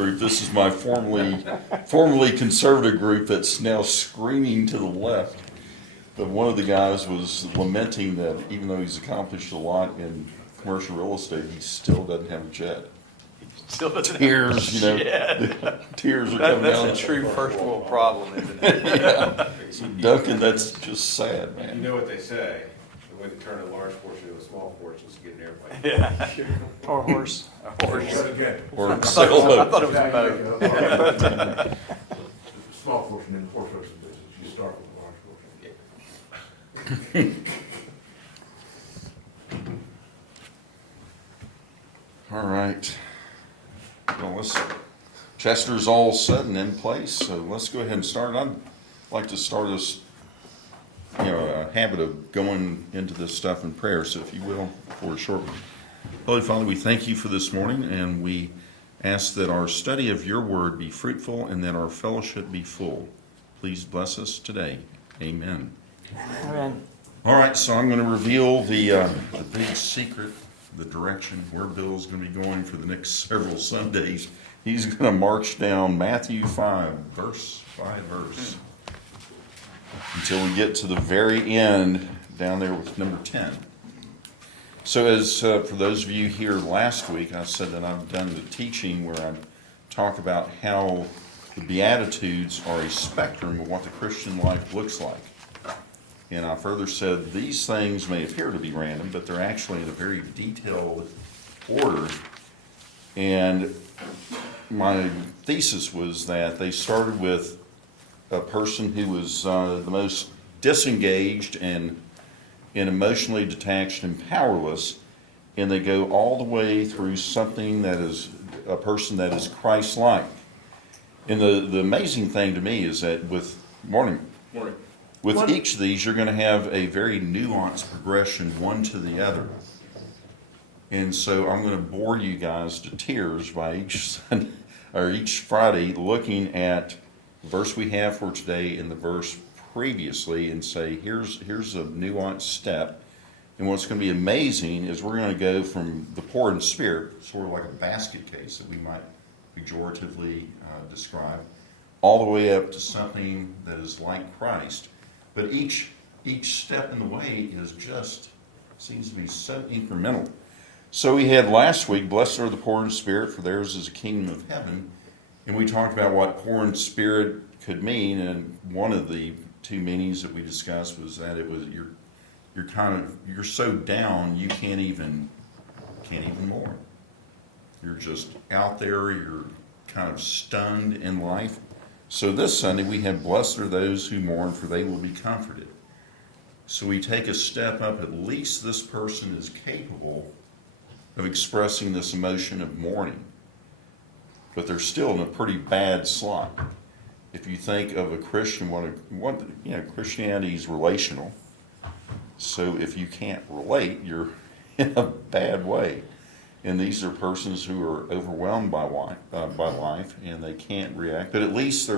group. This is my formerly conservative group that's now screaming to the left. But one of the guys was lamenting that even though he's accomplished a lot in commercial real estate, he still doesn't have a jet. Still doesn't Tears, you know, tears are coming down. That's a true first world problem, isn't it? Yeah. So Duncan, that's just sad, man. You know what they say, the way to turn a large fortune into a small fortune is to get an airplane. Yeah. Or horse. A horse. Again, Or I thought it was a yeah, boat. a small fortune in the horse racing business, you start with a large fortune. All right. Well, Chester's all set and in place, so let's go ahead and start. I'd like to start us, a habit of going into this stuff in prayer. So if you will, for a short one. Holy Father, we thank you for this morning, and we ask that our study of your word be fruitful and that our fellowship be full. Please bless us today. Amen. Amen. All right, so I'm going to reveal the big secret, the direction where Bill's going to be going for the next several Sundays. He's going to march down Matthew 5, verse by verse, until we get to the very end, down there with number 10. So as for those of you here last week, I said that I've done the teaching where I talk about how the Beatitudes are a spectrum of what the Christian life looks like. And I further said these things may appear to be random, but they're actually in a very detailed order. And my thesis was that they started with a person who was the most disengaged and emotionally detached and powerless, and they go all the way through something that is a person that is Christ-like. And the amazing thing to me is that with each of these, you're going to have a very nuanced progression, one to the other. And so I'm going to bore you guys to tears by each Friday looking at the verse we have for today and the verse previously and say, here's a nuanced step. And what's going to be amazing is we're going to go from the poor in spirit, sort of like a basket case that we might pejoratively describe, all the way up to something that is like Christ. But each step in the way seems to be so incremental. So we had last week, blessed are the poor in spirit, for theirs is the kingdom of heaven. And we talked about what poor in spirit could mean, and one of the two meanings that we discussed was that it was you're so down you can't even mourn. You're just out there, you're kind of stunned in life. So this Sunday we have blessed are those who mourn, for they will be comforted. So we take a step up, at least this person is capable of expressing this emotion of mourning. But they're still in a pretty bad slot. If you think of a Christian, Christianity is relational. So if you can't relate, you're in a bad way. And these are persons who are overwhelmed by life, and they can't react. But at least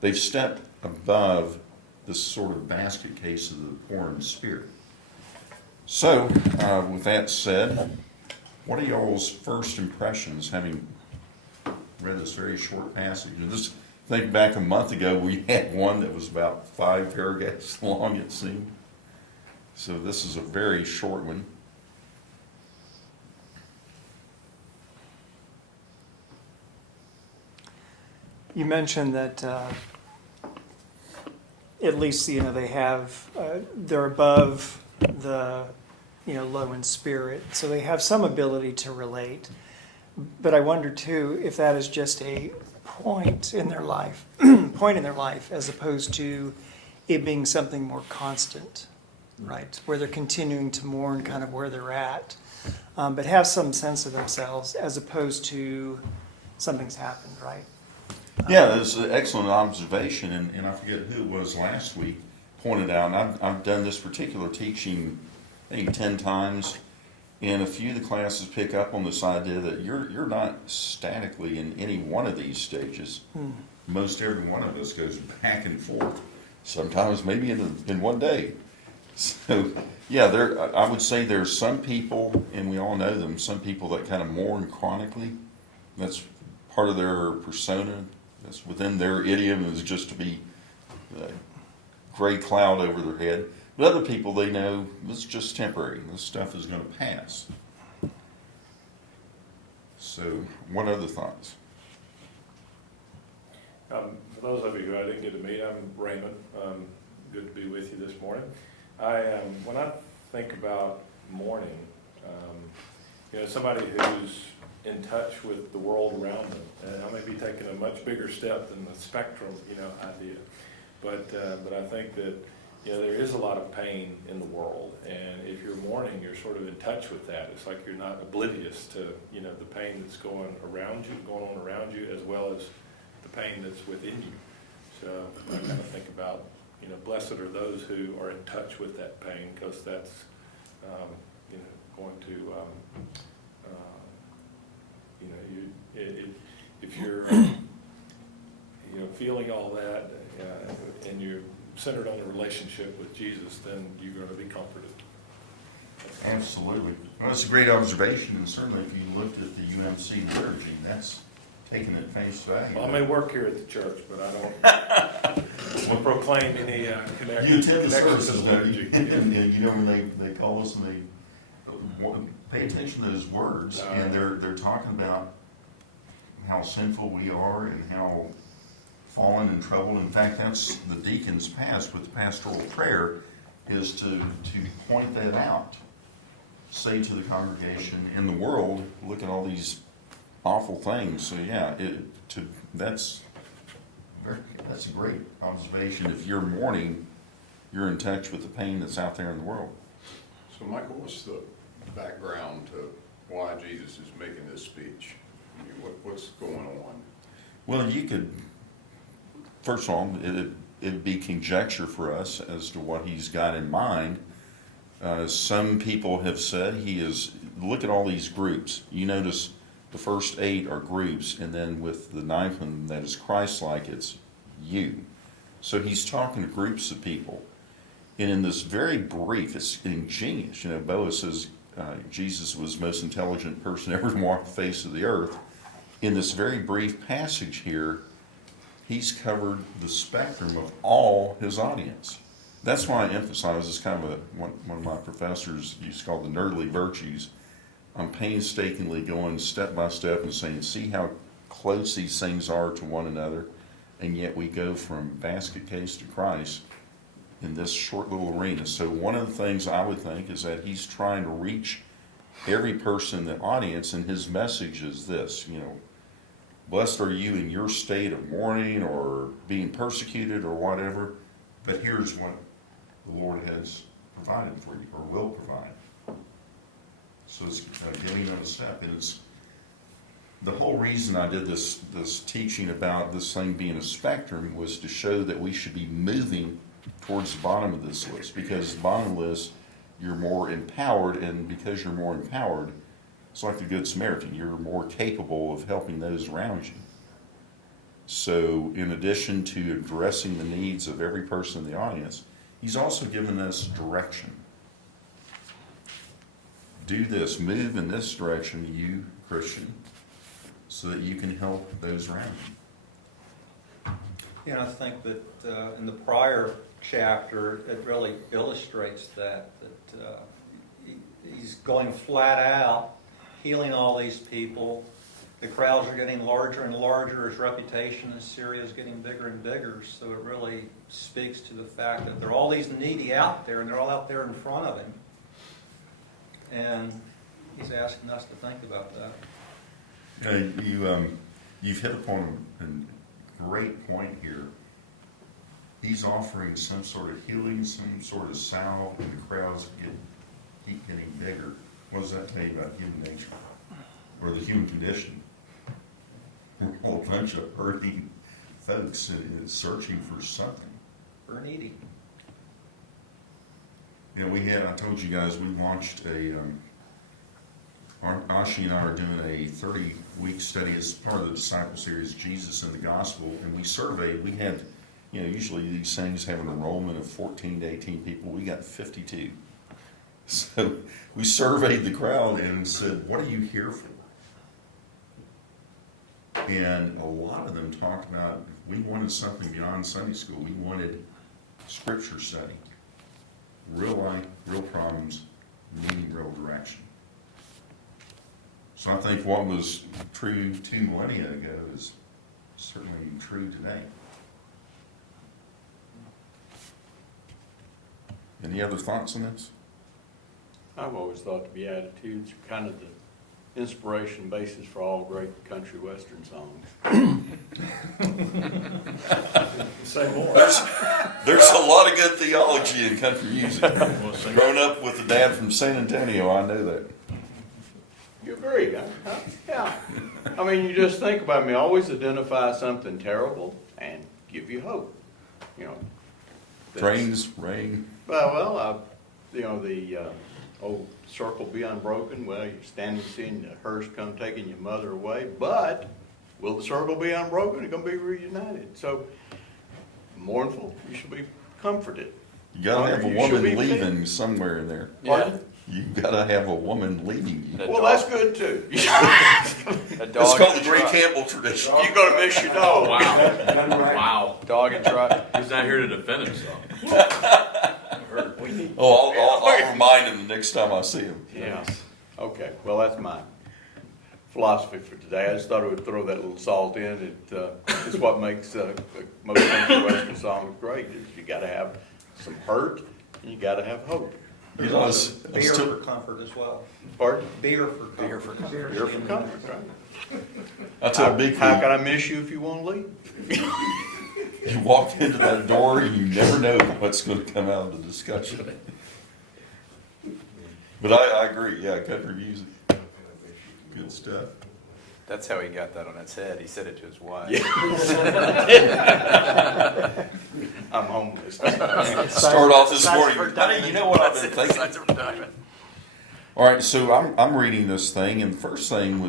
they've stepped above this sort of basket case of the poor in spirit. So, with that said, what are y'all's first impressions, having read this very short passage? Think back a month ago, we had one that was about 5 paragraphs long, it seemed. So this is a very short one. You mentioned that at least they have they're above the low in spirit, so they have some ability to relate. But I wonder too if that is just a point in their life, as opposed to it being something more constant, right? Where they're continuing to mourn kind of where they're at, but have some sense of themselves as opposed to something's happened, right? Yeah, that's an excellent observation, and I forget who it was last week pointed out, and I've done this particular teaching, I think 10 times, and a few of the classes pick up on this idea that you're not statically in any one of these stages. Most every one of us goes back and forth, sometimes maybe in one day. So, yeah, I would say there's some people, and we all know them, some people that kind of mourn chronically. That's part of their persona. That's within their idiom, is just to be a gray cloud over their head. But other people, they know this is just temporary. This stuff is going to pass. So, what other thoughts? For those of you who I didn't get to meet, I'm Raymond. Good to be with you this morning. When I think about mourning, somebody who's in touch with the world around them, and I may be taking a much bigger step than the spectrum, idea. But I think that there is a lot of pain in the world, and if you're mourning, you're sort of in touch with that. It's like you're not oblivious to the pain that's going on around you, as well as the pain that's within you. So I kind of think about blessed are those who are in touch with that pain, because that's going to if you're feeling all that and you're centered on the relationship with Jesus, then you're going to be comforted. Absolutely. Well, that's a great observation, and certainly if you looked at the UMC liturgy, that's taken at face value. Well, I may work here at the church, but I don't proclaim any connection. You attend the to services, the don't liturgy. you? And when they call us and they pay attention to those words, and they're talking about how sinful we are and how fallen and troubled. In fact, that's the deacon's task with the pastoral prayer, is to point that out. Say to the congregation, in the world, look at all these awful things. So yeah, that's a great observation. If you're mourning, you're in touch with the pain that's out there in the world. So Michael, what's the background to why Jesus is making this speech? I mean, what's going on? Well, you could, first of all, it'd be conjecture for us as to what he's got in mind. Some people have said look at all these groups. You notice the first 8 are groups, and then with the 9th one that is Christ-like, it's you. So he's talking to groups of people. And in this very brief, it's ingenious. Boa says Jesus was the most intelligent person ever to walk the face of the earth. In this very brief passage here, he's covered the spectrum of all his audience. That's why I emphasize, it's kind of one of my professors used to call the nerdly virtues. I'm painstakingly going step by step and saying, see how close these things are to one another, and yet we go from basket case to Christ in this short little arena. So one of the things I would think is that he's trying to reach every person in the audience, and his message is this, blessed are you in your state of mourning or being persecuted or whatever, but here's what the Lord has provided for you, or will provide. So it's giving them a step. And it's the whole reason I did this teaching about this thing being a spectrum was to show that we should be moving towards the bottom of this list, because the bottom list, you're more empowered, and because you're more empowered, it's like the Good Samaritan, you're more capable of helping those around you. So in addition to addressing the needs of every person in the audience, he's also given us direction. Do this, move in this direction, you Christian, so that you can help those around you. I think that in the prior chapter, it really illustrates that he's going flat out, healing all these people. The crowds are getting larger and larger. His reputation in Syria is getting bigger and bigger. So it really speaks to the fact that there are all these needy out there, and they're all out there in front of him. And he's asking us to think about that. You've hit upon a great point here. He's offering some sort of healing, some sort of salve, and the crowds keep getting bigger. What does that tell you about human nature, or the human condition? We're a whole bunch of hurting folks searching for something. For needy. I told you guys, we launched Ashi and I are doing a 30-week study as part of the disciple series, Jesus and the Gospel, and we surveyed. We had, usually these things have an enrollment of 14 to 18 people. We got 52. So we surveyed the crowd and said, what are you here for? And a lot of them talked about, we wanted something beyond Sunday school. We wanted scripture study. Real life, real problems, needing real direction. So I think what was true 2 millennia ago is certainly true today. Any other thoughts on this? I've always thought the Beatitudes are kind of the inspiration basis for all great country western songs. Say more. There's a lot of good theology in country music. Grown up with a dad from San Antonio, I know that. You agree, huh? Yeah. I mean, you just think about me, always identify something terrible and give you hope, you know. That's- Trains, rain. Well, you know, the old circle be unbroken. Well, you're standing seeing the hearse come taking your mother away, but will the circle be unbroken? It's going to be reunited. So, mournful, you should be comforted. You gotta have a You woman should be leaving somewhere in there. Pardon? You gotta have a woman leaving you. Well, that's good too. A It's dog called and the Grey truck. Campbell tradition. You're going to miss your dog. Wow. Dog and truck. He's not here to defend himself. Oh, I'll remind him the next time I see him. Yeah. Okay, well, that's my philosophy for today. I just thought I would throw that little salt in. It's what makes most country western songs great. Is you got to have some hurt and you got to have hope. You know, I was Beer still- for comfort as well. Pardon? Beer for comfort. Beer for comfort. You're from comfort, right? I tell Big How Creek, can I miss you if you won't leave? you walk into that door and you never know what's gonna come out of the discussion. But I agree, yeah, country music, good stuff. That's how he got that on his head. He said it to his wife. I'm homeless. Start off this Signs morning, for honey, diamond. you know what I've been thinking? Signs of retirement. All right, so I'm reading this thing, and the first thing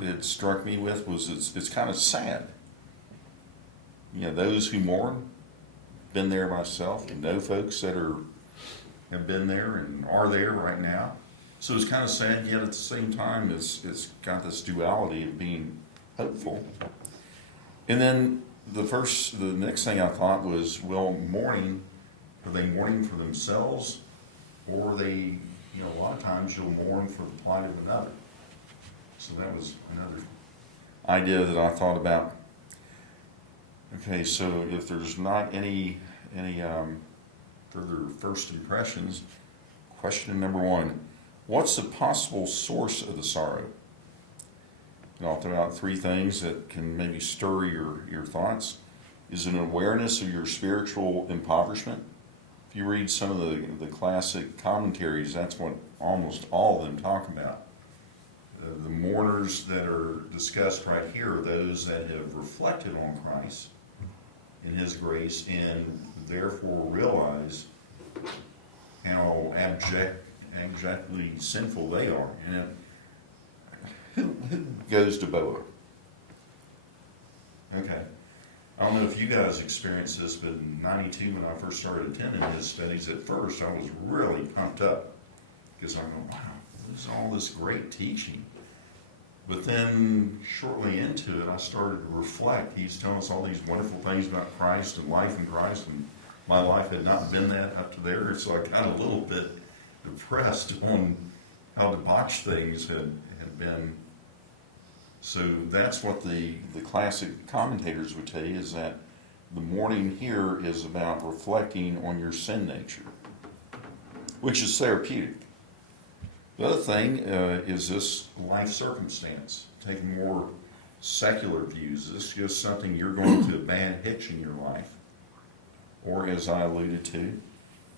it struck me with was it's kind of sad. You know, those who mourn, been there myself, and know folks that have been there and are there right now. So it's kind of sad, yet at the same time, it's got this duality of being hopeful. And then the next thing I thought was, well, mourning, are they mourning for themselves, or are they? You know, a lot of times you'll mourn for the plight of another. So that was another idea that I thought about. Okay, so if there's not any further first impressions, question number 1, what's the possible source of the sorrow? And I'll throw out 3 things that can maybe stir your thoughts. Is it an awareness of your spiritual impoverishment? If you read some of the classic commentaries, that's what almost all of them talk about. The mourners that are discussed right here are those that have reflected on Christ and His grace and therefore realize how abjectly sinful they are. And who goes to Boa? Okay. I don't know if you guys experienced this, but in '92 when I first started attending his studies, at first I was really pumped up because I'm going, wow, there's all this great teaching. But then shortly into it, I started to reflect. He's telling us all these wonderful things about Christ and life in Christ, and my life had not been that up to there, so I got a little bit depressed on how debauched things had been. So that's what the classic commentators would tell you, is that the mourning here is about reflecting on your sin nature, which is therapeutic. The other thing is this life circumstance, taking more secular views. Is this just something you're going to a bad hitch in your life? Or, as I alluded to,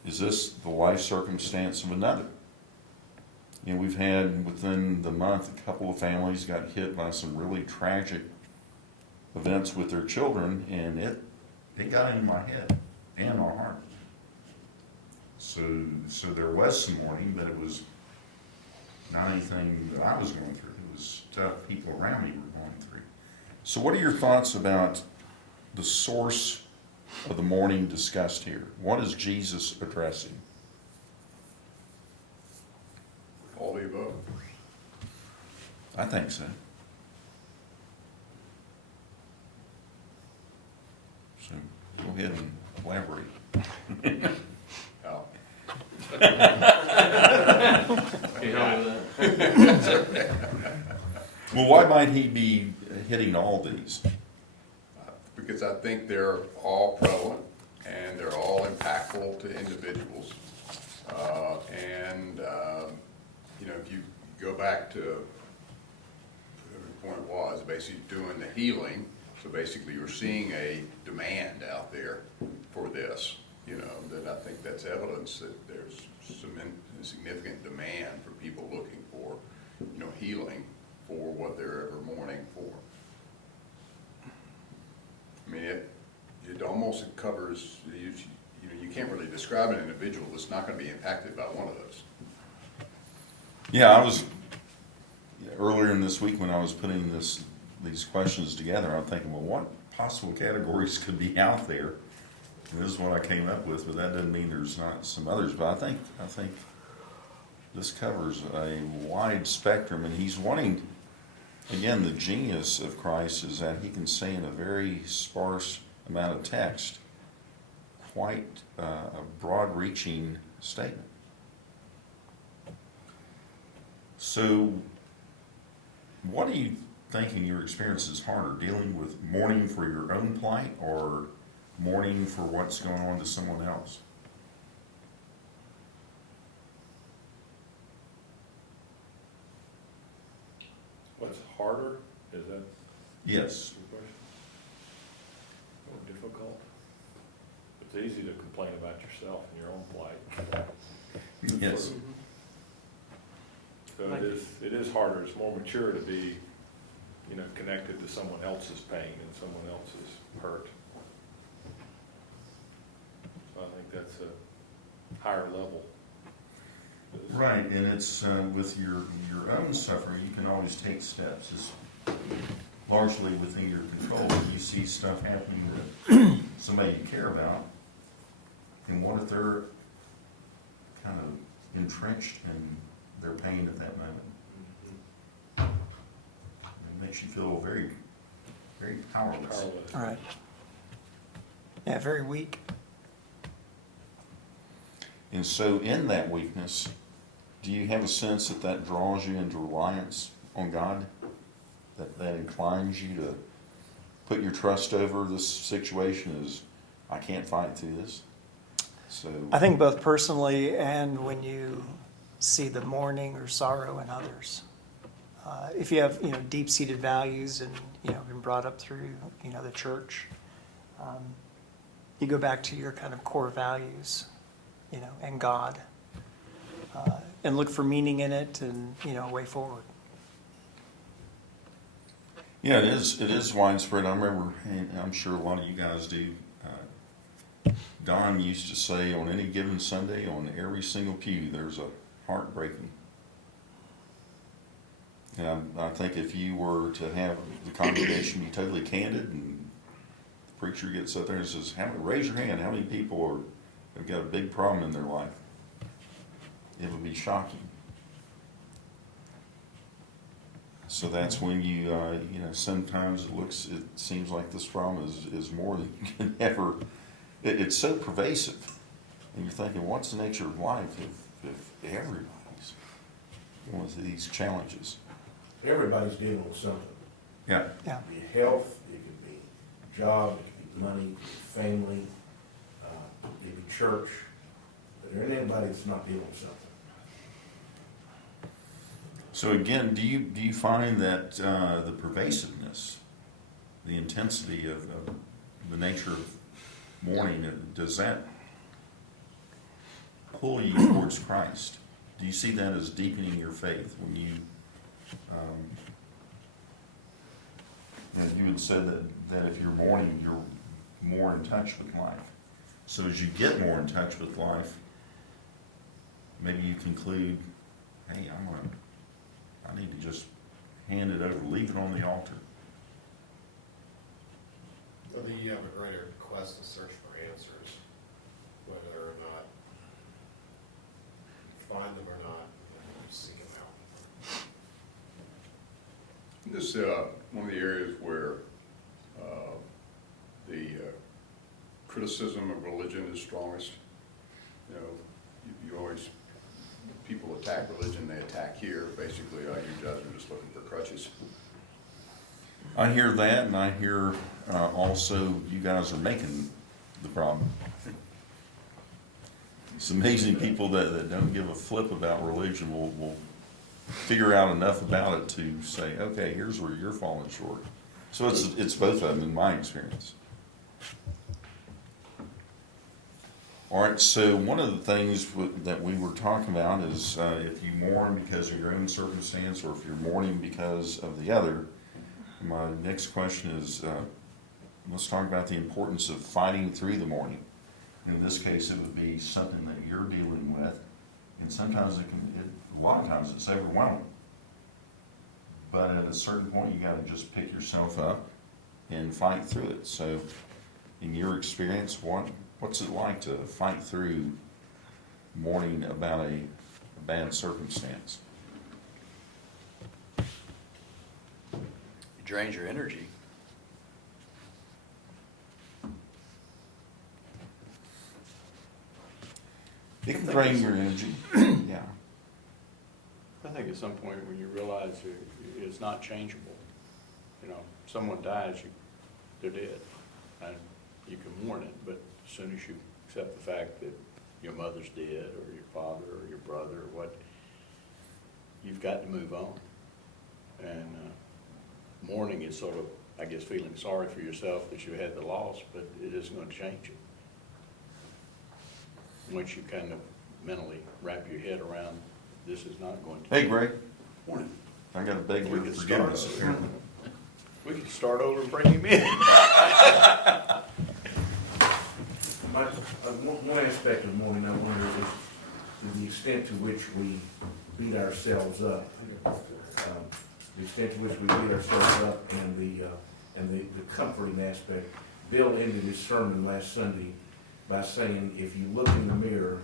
is this the life circumstance of another? You know, we've had within the month a couple of families got hit by some really tragic events with their children, and it got into my head and my heart. So there was some mourning, but it was not anything that I was going through. It was stuff people around me were going through. So what are your thoughts about the source of the mourning discussed here? What is Jesus addressing? All the above. I think so. So go ahead and elaborate. Al? Can you help me with that? Well, why might he be hitting all these? Because I think they're all prevalent and they're all impactful to individuals. You know, if you go back to, the point was basically doing the healing. So basically you're seeing a demand out there for this, you know, that I think that's evidence that there's some significant demand for people looking for, you know, healing for what they're ever mourning for. I mean, it almost covers, you know, you can't really describe an individual that's not going to be impacted by one of those. Yeah, I was, earlier in this week when I was putting these questions together, I'm thinking, well, what possible categories could be out there? And this is what I came up with, but that doesn't mean there's not some others. But I think this covers a wide spectrum, and he's wanting, again, the genius of Christ is that he can say in a very sparse amount of text quite a broad-reaching statement. So, what do you think in your experience is harder, dealing with mourning for your own plight or mourning for what's going on to someone else? What's harder, is that Yes. your question? More difficult? It's easy to complain about yourself and your own plight. Yes. So it is harder, it's more mature to be, you know, connected to someone else's pain and someone else's hurt. So I think that's a higher level. Right, and it's with your own suffering, you can always take steps. It's largely within your control. If you see stuff happening that somebody you care about, and what if they're kind of entrenched in their pain at that moment? It makes you feel very, very powerless. Powerless. All right. Yeah, very weak. And so in that weakness, do you have a sense that that draws you into reliance on God? That inclines you to put your trust over this situation as, I can't fight through this? So I think both personally and when you see the mourning or sorrow in others. If you have, you know, deep-seated values and, you know, been brought up through, you know, the church, you go back to your kind of core values, you know, and God, and look for meaning in it and, you know, a way forward. yeah, it is widespread. I remember, and I'm sure a lot of you guys do, Don used to say on any given Sunday, on every single pew, there's a heartbreaking. And I think if you were to have the congregation be totally candid and the preacher gets up there and says, raise your hand, how many people have got a big problem in their life? It would be shocking. So that's when you know, sometimes it seems like this problem is more than you can ever, it's so pervasive. And you're thinking, what's the nature of life if everybody's dealing with these challenges? Everybody's dealing with something. Yeah. Yeah. It could be health, it could be job, it could be money, it could be family, it could be church. But there ain't anybody that's not dealing with something. So again, do you find that the pervasiveness, the intensity of the nature of mourning, does that pull you towards Christ? Do you see that as deepening your faith when you? And you had said that if you're mourning, you're more in touch with life. So as you get more in touch with life, maybe you conclude, hey, I need to just hand it over, leave it on the altar. I think you have a greater quest to search for answers, whether or not you find them or not, you seek them out. This one of the areas where the criticism of religion is strongest. You know, you always, people attack religion, they attack here. Basically, all you guys are just looking for crutches. I hear that, and I hear also you guys are making the problem. It's amazing people that don't give a flip about religion will figure out enough about it to say, okay, here's where you're falling short. So it's both of them in my experience. All right, so one of the things that we were talking about is if you mourn because of your own circumstance or if you're mourning because of the other, my next question is, let's talk about the importance of fighting through the mourning. In this case, it would be something that you're dealing with, and sometimes a lot of times it's overwhelming. But at a certain point, you gotta just pick yourself up and fight through it. So, in your experience, what's it like to fight through mourning about a bad circumstance? It drains your energy. It can drain your energy, yeah. I think at some point when you realize it's not changeable, you know, someone dies, they're dead. And you can mourn it, but as soon as you accept the fact that your mother's dead, or your father, or your brother, or what, you've got to move on. And mourning is sort of, I guess, feeling sorry for yourself that you had the loss, but it isn't going to change it. Once you kind of mentally wrap your head around, this is not going to. Hey, Greg, Morning. I gotta beg We your could forgiveness. start over. We could start over and bring him in. One aspect of mourning, I wonder, is the extent to which we beat ourselves up. The extent to which we beat ourselves up and the comforting aspect. Bill ended his sermon last Sunday by saying, if you look in the mirror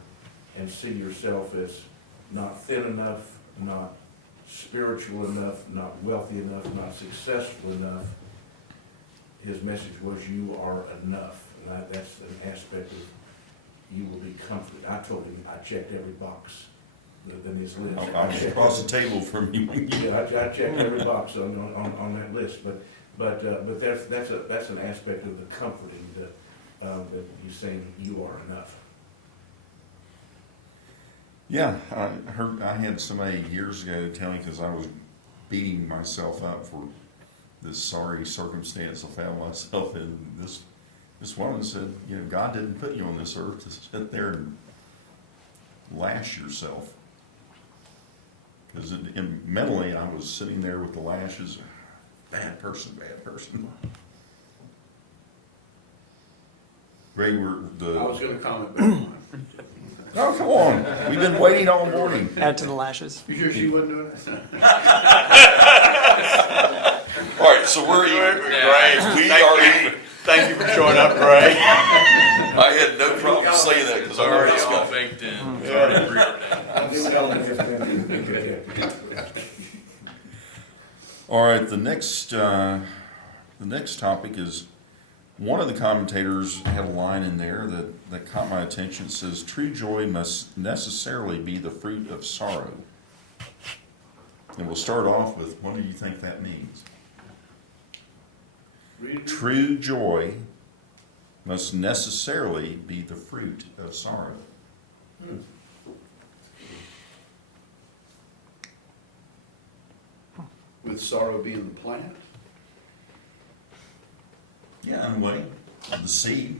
and see yourself as not thin enough, not spiritual enough, not wealthy enough, not successful enough, his message was, you are enough. And that's an aspect of, you will be comforted. I told him I checked every box in his list. I was across the table from you. Yeah, I checked every box on that list, but that's an aspect of the comforting that you're saying you are enough. Yeah, I had somebody years ago tell me, because I was beating myself up for this sorry circumstance I found myself in. This woman said, you know, God didn't put you on this earth to sit there and lash yourself. Because mentally, I was sitting there with the lashes. Bad person, bad person. Greg, I was gonna comment back on it. Oh, come on. We've been waiting all morning. Add to the lashes. You sure she wasn't doing it? All right, so we're even. Great. We are even. Thank you for showing up, Greg. I had no problem saying that because I already Already all got. baked in. It's already preordained. All right, the next topic is, one of the commentators had a line in there that caught my attention. It says, true joy must necessarily be the fruit of sorrow. And we'll start off with, what do you think that means? True joy must necessarily be the fruit of sorrow. With sorrow being the plant? Yeah, in a way, the seed.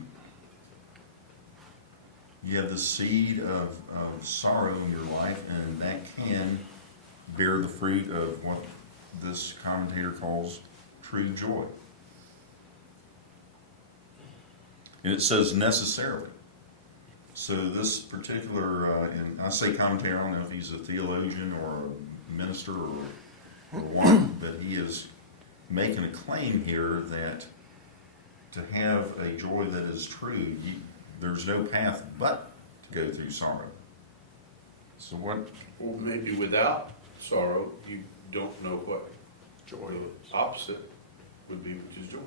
You have the seed of sorrow in your life, and that can bear the fruit of what this commentator calls true joy. And it says necessarily. So this particular, and I say commentator, I don't know if he's a theologian or a minister or what, but he is making a claim here that to have a joy that is true, there's no path but to go through sorrow. So what? Or maybe without sorrow, you don't know what joy is. Opposite would be, which is joy.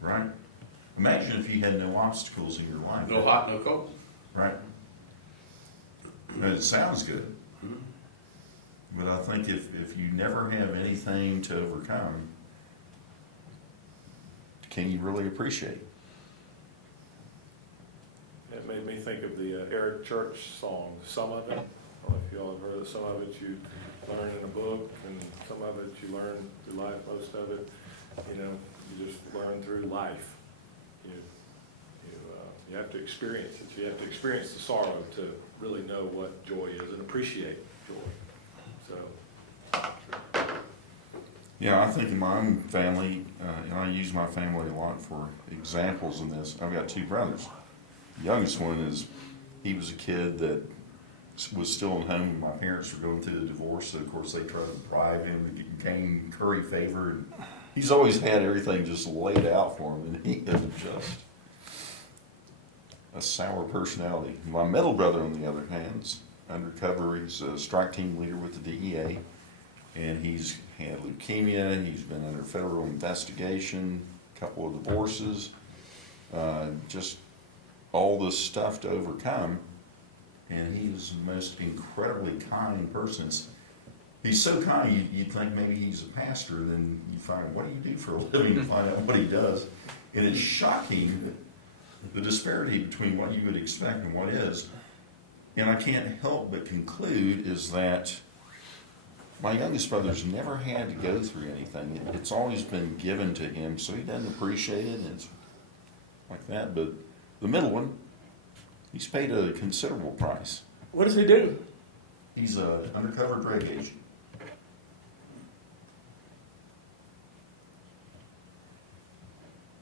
Right. Imagine if you had no obstacles in your life. No hot, no cold. Right. It sounds good. But I think if you never have anything to overcome, can you really appreciate? It made me think of the Eric Church song, Some of It. I don't know if y'all have heard of some of it you learn in a book, and some of it you learn through life, most of it, you just learn through life. You have to experience it. You have to experience the sorrow to really know what joy is and appreciate joy. So, Yeah, I think in my own family, I use my family a lot for examples in this. I've got two brothers. The youngest one he was a kid that was still at home when my parents were going through the divorce, so of course they tried to bribe him to gain curry favor. And he's always had everything just laid out for him, and he is just a sour personality. My middle brother, on the other hand, is undercover. He's a strike team leader with the DEA, and he's had leukemia. He's been under federal investigation, a couple of divorces, just all this stuff to overcome. And he is the most incredibly kind person. He's so kind, you'd think maybe he's a pastor, then you find, what do you do for a living, to find out what he does. And it's shocking, the disparity between what you would expect and what is. And I can't help but conclude is that my youngest brother's never had to go through anything. It's always been given to him, so he doesn't appreciate it, and it's like that. But the middle one, he's paid a considerable price. What does he do? He's an undercover drug agent.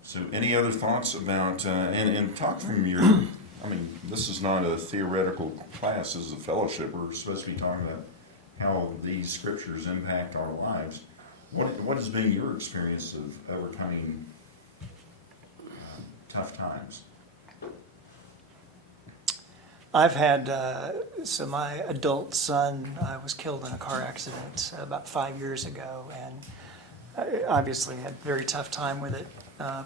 So any other thoughts about, and talk from your, I mean, this is not a theoretical class, this is a fellowship. We're supposed to be talking about how these scriptures impact our lives. What has been your experience of overcoming tough times? I've had, so my adult son was killed in a car accident about 5 years ago, and I obviously had a very tough time with it.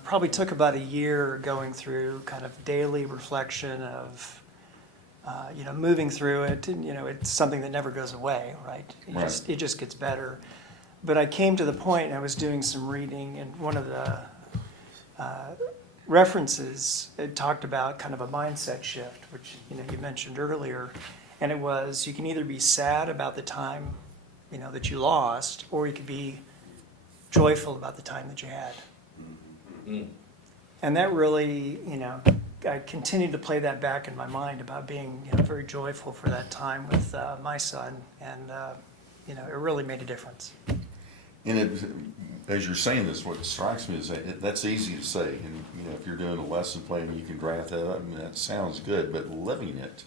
Probably took about a year going through kind of daily reflection of, moving through it. And, it's something that never goes away, right? It just gets better. But I came to the point, and I was doing some reading, and one of the references, it talked about kind of a mindset shift, which you mentioned earlier, and it was you can either be sad about the time that you lost, or you could be joyful about the time that you had. And that really, I continued to play that back in my mind about being very joyful for that time with my son, and it really made a difference. And as you're saying this, what strikes me is that that's easy to say. And if you're doing a lesson plan, you can draft that up, and that sounds good. But living it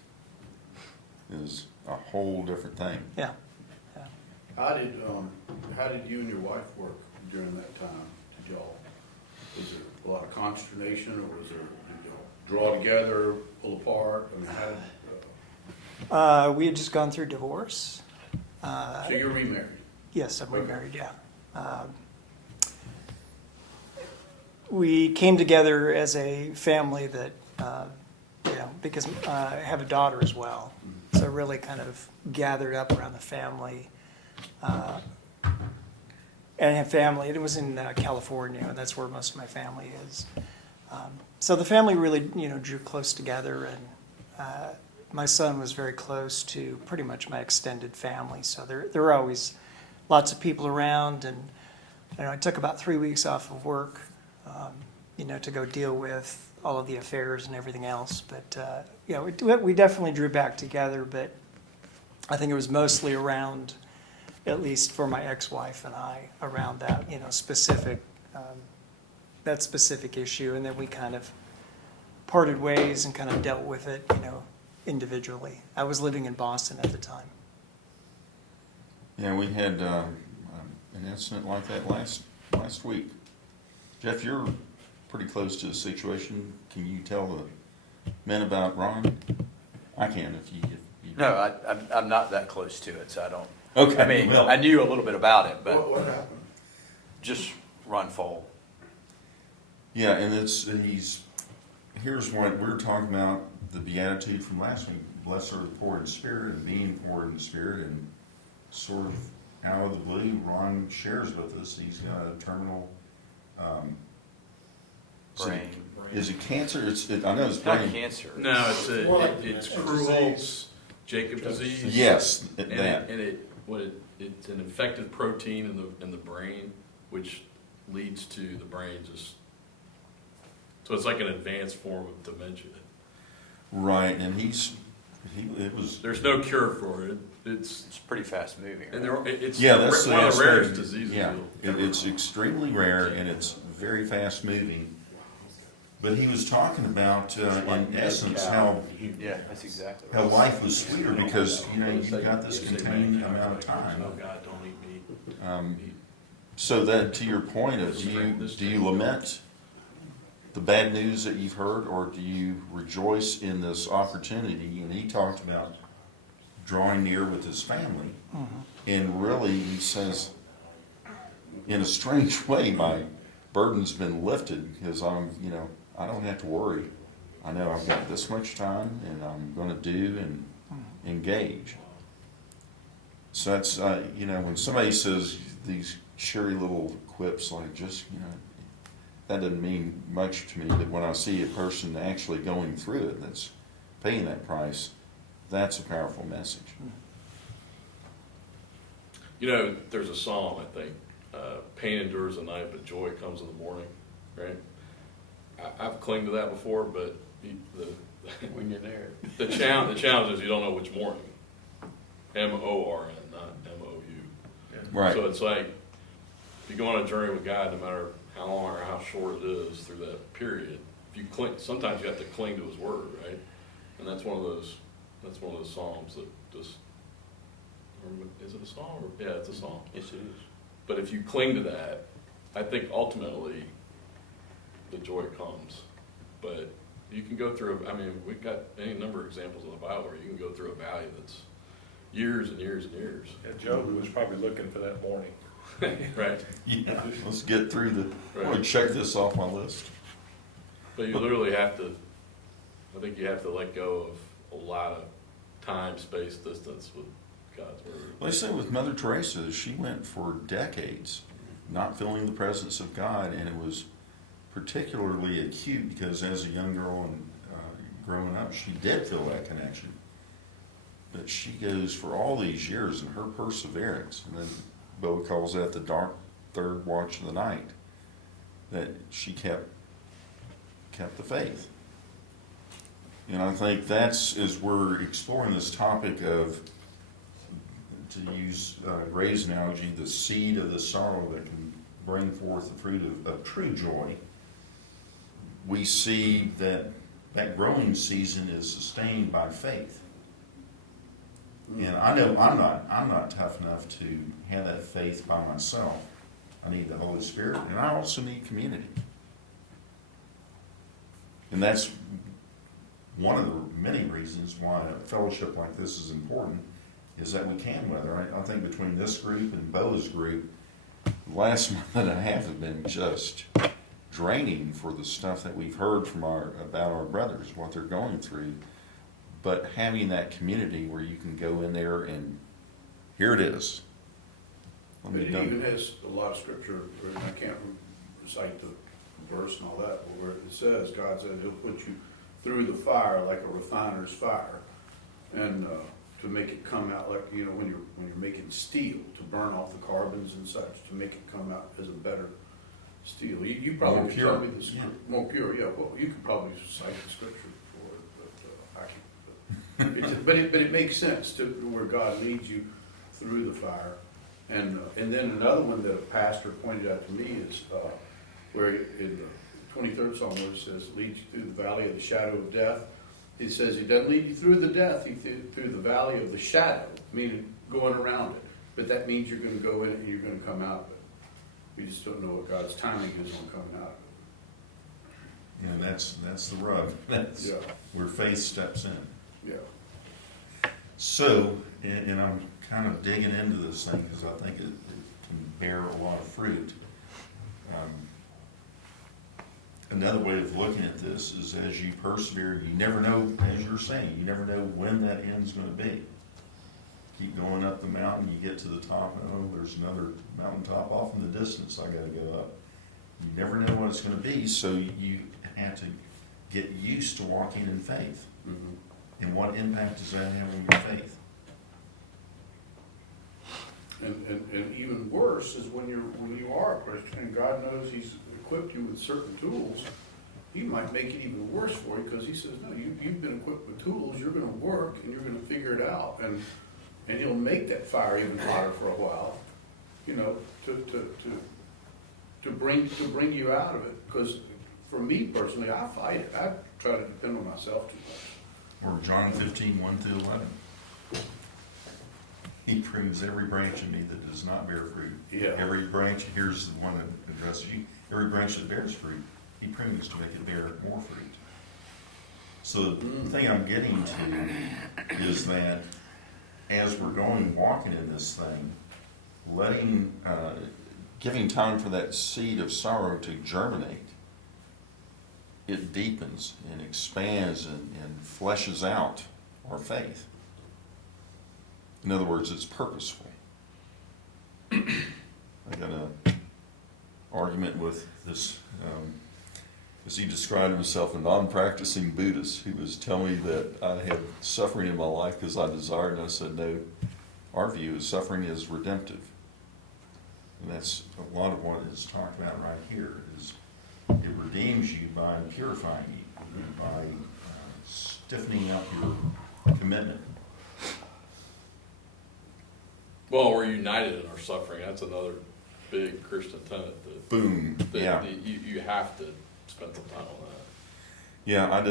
is a whole different thing. Yeah. How did you and your wife work during that time? Did y'all, was there a lot of consternation, or did y'all draw together, pull apart? I mean, how did, We had just gone through divorce. so you're remarried? Yes, I'm remarried, yeah. We came together as a family that, because I have a daughter as well. So really kind of gathered up around the family. And have family, it was in California, and that's where most of my family is. So the family really, drew close together, and my son was very close to pretty much my extended family. So there were always lots of people around, and I took about 3 weeks off of work, to go deal with all of the affairs and everything else. But we definitely drew back together. But I think it was mostly around, at least for my ex-wife and I, around that specific issue, and then we kind of parted ways and kind of dealt with it, individually. I was living in Boston at the time. Yeah, we had an incident like that last week. Jeff, you're pretty close to the situation. Can you tell the men about Ron? I can if you. No, I'm not that close to it, so I don't. Okay. I mean, well, I knew a little bit about it, but what happened? just Ron Fole. Yeah, and here's what we're talking about, the beatitude from last week. Blessed are the poor in spirit, and being poor in spirit, and sort of out of the blue, Ron shares with us, he's got a terminal, Brain. is it cancer? I know it's Not brain. cancer. No, it's It's Krug's Jacob disease. Yes, And that. it's an infected protein in the brain, which leads to the brain just, so it's like an advanced form of dementia. Right, and it was, There's no cure for it. It's, It's pretty fast moving. and Right? it's yeah, that's one of the aspect. rarest diseases. Yeah, you'll ever it's extremely rare and it's very fast moving. But he was talking about, in essence, how Yeah, that's exactly how right. life was sweeter because, you've got this Say contained back, amount of time. Oh, God, don't eat me. So that, to your point of, do you lament the bad news that you've heard, or do you rejoice in this opportunity? And he talked about drawing near with his family. And really, he says, in a strange way, my burden's been lifted because I don't have to worry. I know I've got this much time and I'm gonna do and engage. So that's, when somebody says these cheery little quips like that doesn't mean much to me, but when I see a person actually going through it, that's paying that price, that's a powerful message. There's a psalm, I think, pain endures the night, but joy comes in the morning, right? I've clinged to that before, but When you're there. the challenge is you don't know which morning. M-O-R-N, not M-O-U. Right. So it's like, if you go on a journey with God, no matter how long or how short it is through that period, if you cling, sometimes you have to cling to His Word, right? And that's one of those psalms that just, or is it a psalm? Yeah, it's a psalm. Yes, it is. But if you cling to that, I think ultimately the joy comes. But you can go through, we've got any number of examples in the Bible where you can go through a valley that's years and years and years. And Job was probably looking for that morning. Right? Yeah, let's get through I'm gonna Right. check this off my list. But you literally have to, I think you have to let go of a lot of time, space, distance with God's Word. They say with Mother Teresa, she went for decades not feeling the presence of God, and it was particularly acute because as a young girl and growing up, she did feel that connection. But she goes for all these years in her perseverance, and then Bo calls that the dark third watch of the night, that she kept the faith. And I think that's, as we're exploring this topic of, to use Ray's analogy, the seed of the sorrow that can bring forth the fruit of true joy, we see that growing season is sustained by faith. And I know I'm not tough enough to have that faith by myself. I need the Holy Spirit, and I also need community. And that's one of the many reasons why a fellowship like this is important, is that we can weather. I think between this group and Bo's group, the last month and a half have been just draining for the stuff that we've heard from about our brothers, what they're going through. But having that community where you can go in there and here it is. But it even has a lot of scripture, and I can't recite the verse and all that, but where it says, God said He'll put you through the fire like a refiner's fire, and to make it come out like, when you're making steel, to burn off the carbons and such, to make it come out as a better steel. You probably More could pure. tell me the scripture, more pure, yeah. Well, you could probably cite the scripture for it, but I can't. But it makes sense to where God leads you through the fire. And then another one that a pastor pointed out to me is where in the 23rd Psalm where it says, leads you through the valley of the shadow of death. It says he doesn't lead you through the death, he through the valley of the shadow, meaning going around it. But that means you're going to go in it and you're going to come out of it. We just don't know what God's timing is on coming out of And that's the rub. That's Yeah. where faith steps in. it. Yeah. So, and I'm kind of digging into this thing because I think it can bear a lot of fruit. another way of looking at this is as you persevere, you never know, as you're saying, you never know when that end's gonna be. Keep going up the mountain, you get to the top, oh, there's another mountaintop off in the distance I gotta go up. You never know what it's gonna be, so you have to get used to walking in faith. Mhm. And what impact does that have on your faith? And even worse is when you are a Christian and God knows He's equipped you with certain tools, He might make it even worse for you because He says, no, you've been equipped with tools, you're gonna work and you're gonna figure it out. And He'll make that fire even hotter for a while, you know, to bring you out of it. Because for me personally, I fight it. I try to depend on myself too much. Or John 15, 1-11. He prunes every branch in me that does not bear fruit. Yeah. Every branch, here's the one that addresses you, every branch that bears fruit, He prunes to make it bear more fruit. So the thing I'm getting to is that as we're walking in this thing, giving time for that seed of sorrow to germinate, it deepens and expands and fleshes out our faith. In other words, it's purposeful. I got an argument with this, as he described himself, a non-practicing Buddhist who was telling me that I had suffering in my life because I desired, and I said, no, our view is suffering is redemptive. And that's a lot of what is talked about right here, is it redeems you by purifying you, by stiffening up your commitment. Well, we're united in our suffering. That's another big Christian tenet. Boom, yeah. You have to spend some time on that. Yeah, I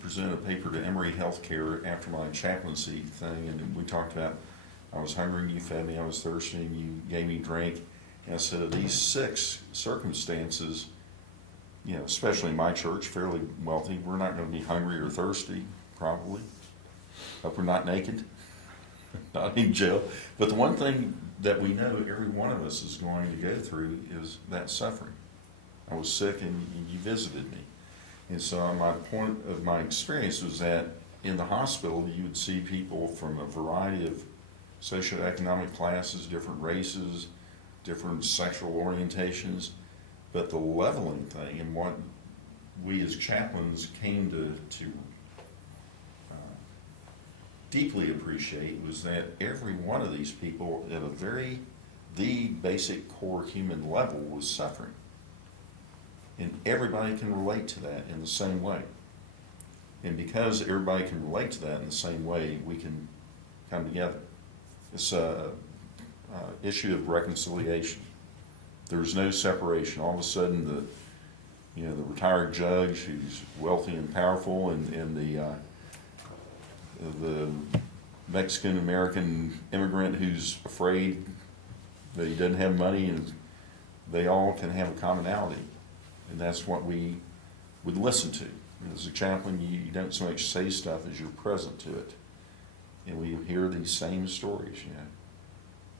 presented a paper to Emory Healthcare after my chaplaincy thing, and we talked about, I was hungry and you fed me, I was thirsty and you gave me drink. And I said, of these 6 circumstances, you know, especially in my church, fairly wealthy, we're not going to be hungry or thirsty, probably. Hope we're not naked, not in jail. But the one thing that we know every one of us is going to go through is that suffering. I was sick and you visited me. And so my point of my experience was that in the hospital, you would see people from a variety of socioeconomic classes, different races, different sexual orientations, but the leveling thing and what we as chaplains came to deeply appreciate was that every one of these people at the basic core human level was suffering. And everybody can relate to that in the same way. And because everybody can relate to that in the same way, we can come together. It's a issue of reconciliation. There's no separation. All of a sudden, the retired judge who's wealthy and powerful, and the Mexican American immigrant who's afraid that he doesn't have money, and they all can have a commonality, and that's what we would listen to. As a chaplain, you don't so much say stuff as you're present to it, and we hear these same stories. You know,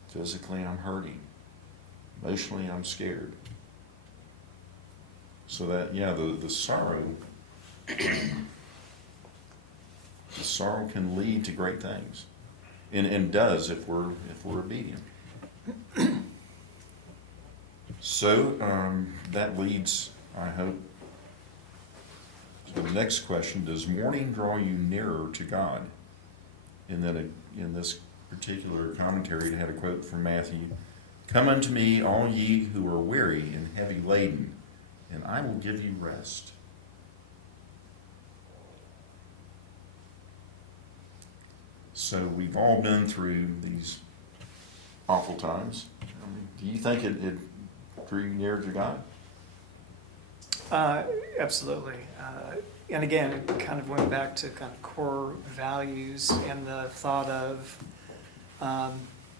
physically I'm hurting, emotionally I'm scared. So that the sorrow, the sorrow can lead to great things, and does if we're obedient. So that leads, I hope, to the next question: does mourning draw you nearer to God? And then in this particular commentary, it had a quote from Matthew: "Come unto me, all ye who are weary and heavy laden, and I will give you rest." So we've all been through these awful times. I mean, do you think it drew you nearer to God? Absolutely. And again, it kind of went back to kind of core values and the thought of,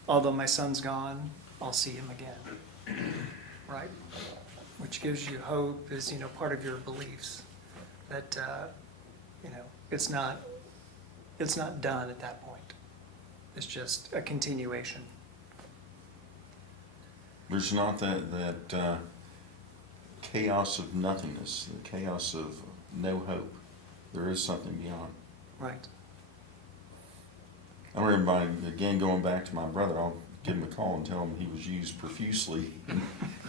although my son's gone, I'll see him again, right? Which gives you hope, is, part of your beliefs that, it's not done at that point. It's just a continuation. There's not that chaos of nothingness, the chaos of no hope. There is something beyond. Right. I remember, again, going back to my brother, I'll give him a call and tell him he was used profusely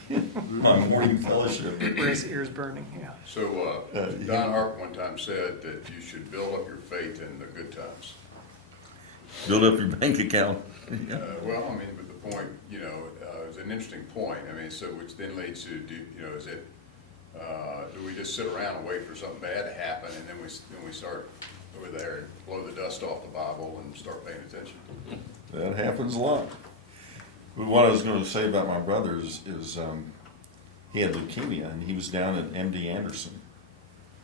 on morning fellowship. Where his ears burning, yeah. So, Don Hart one time said that you should build up your faith in the good times. Build up your bank account. Well, I mean, but the point, you know, it's an interesting point. I mean, so which then leads to, do is it, do we just sit around and wait for something bad to happen, and then we start over there and blow the dust off the Bible and start paying attention? That happens a lot. But what I was going to say about my brother is he had leukemia, and he was down at MD Anderson.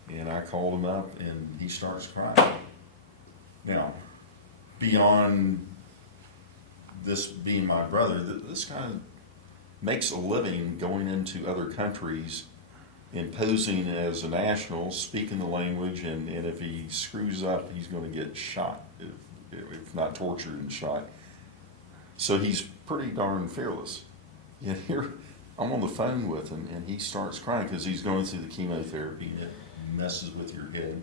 And I called him up, and he starts crying. Now, beyond this being my brother, this guy makes a living going into other countries and posing as a national, speaking the language, and if he screws up, he's going to get shot, if not tortured and shot. So he's pretty darn fearless. And here, I'm on the phone with him, and he starts crying because he's going through the chemotherapy, and it messes with your head.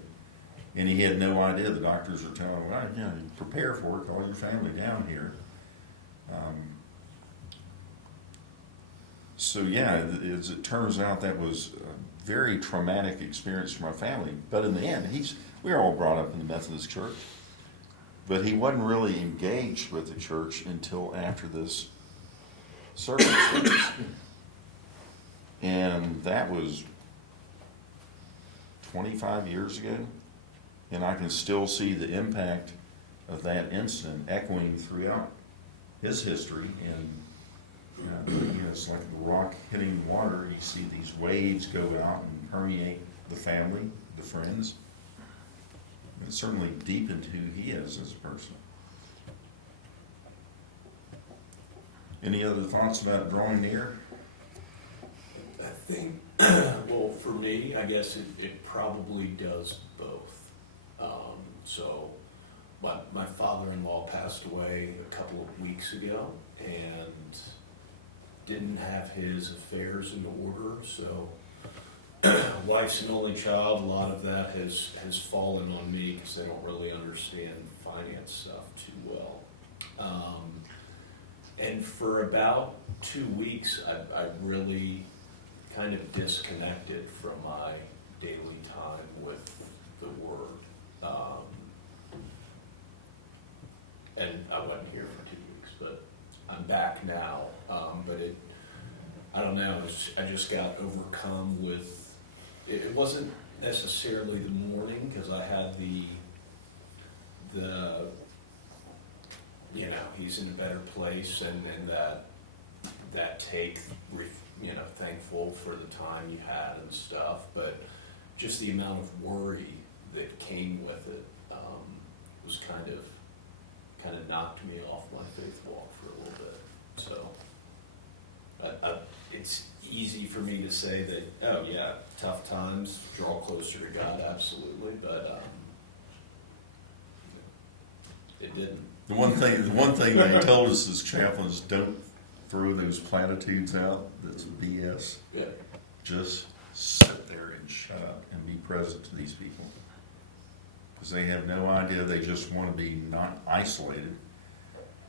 And he had no idea. The doctors are telling him, well, you know, prepare for it, call your family down here. So yeah, as it turns out, that was a very traumatic experience for my family. But in the end, we were all brought up in the Methodist Church. But he wasn't really engaged with the church until after this circumstance. And that was 25 years ago. And I can still see the impact of that incident echoing throughout his history. And it's like the rock hitting the water. You see these waves go out and permeate the family, the friends. It certainly deepened who he is as a person. Any other thoughts about drawing near? I think, well, for me, I guess it probably does both. So my father-in-law passed away a couple of weeks ago and didn't have his affairs in order, so wife's an only child. A lot of that has fallen on me because they don't really understand finance stuff too well. And for about 2 weeks, I really kind of disconnected from my daily time with the Word. And I wasn't here for 2 weeks, but I'm back now. But I don't know, I just got overcome with, it wasn't necessarily the morning, because I had the he's in a better place, and that take, thankful for the time you had and stuff, but just the amount of worry that came with it was kind of knocked me off my faith walk for a little bit. So it's easy for me to say that, oh yeah, tough times, draw closer to God, absolutely, but it didn't. The one thing they told us as chaplains, don't throw those platitudes out. That's BS. Yeah. Just sit there and shut up and be present to these people. Because they have no idea. They just want to be not isolated.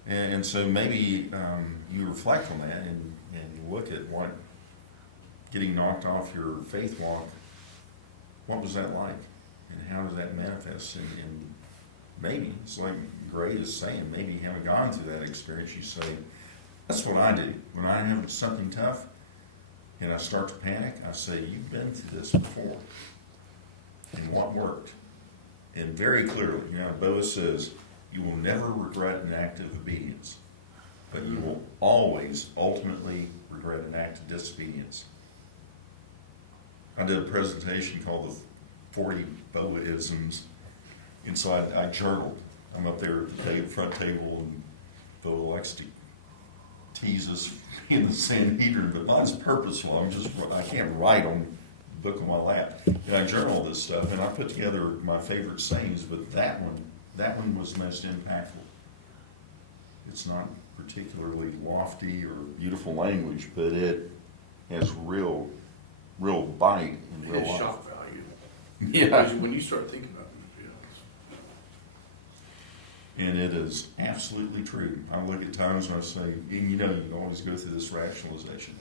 And so maybe you reflect on that and look at what getting knocked off your faith walk, what was that like? And how does that manifest? And maybe, it's like Gray is saying, maybe you haven't gone through that experience. You say, that's what I do. When I have something tough and I start to panic, I say, you've been through this before. And what worked? And very clearly, Boaz says, you will never regret an act of obedience, but you will always ultimately regret an act of disobedience. I did a presentation called the 40 Boa-isms inside. I journaled. I'm up there at the front table, and Boa likes to tease us in the Sanhedrin, but not as purposeful. I can't write on the book on my lap. And I journal this stuff, and I put together my favorite sayings, but that one was most impactful. It's not particularly lofty or beautiful language, but it has real real bite in real His life. shock value. Yeah. When you start thinking about it, And it is absolutely true. I look at times when I say, and you know, you can always go through this rationalization.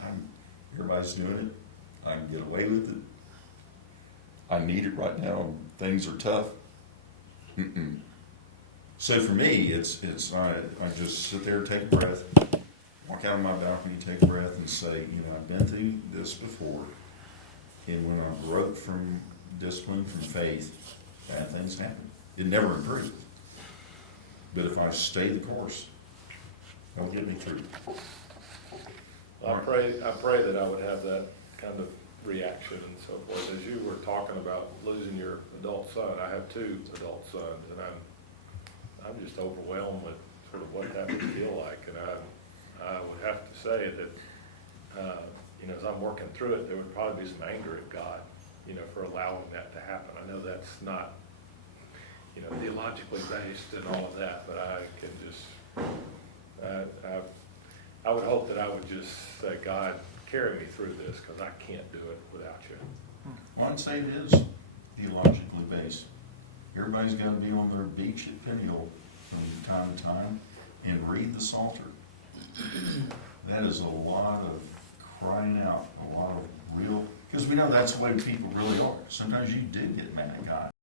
Everybody's doing it. I can get away with it. I need it right now. Things are tough. Mm-mm. So for me, I just sit there, take a breath, walk out on my balcony, take a breath, and say, you know, I've been through this before. And when I broke from discipline, from faith, bad things happen. It never improved. But if I stay the course, they'll get me through. I pray that I would have that kind of reaction and so forth. As you were talking about losing your adult son, I have 2 adult sons, and I'm just overwhelmed with sort of what that would feel like. And I would have to say that, you know, as I'm working through it, there would probably be some anger at God, you know, for allowing that to happen. I know that's not, you know, theologically based and all of that, but I can just, I would hope that I would just say, God, carry me through this, because I can't do it without you. Well, I'd say it is theologically based. Everybody's got to be on their beach at Peniel from time to time and read the Psalter. That is a lot of crying out, a lot of real, because we know that's the way people really are. Sometimes you do get mad at God.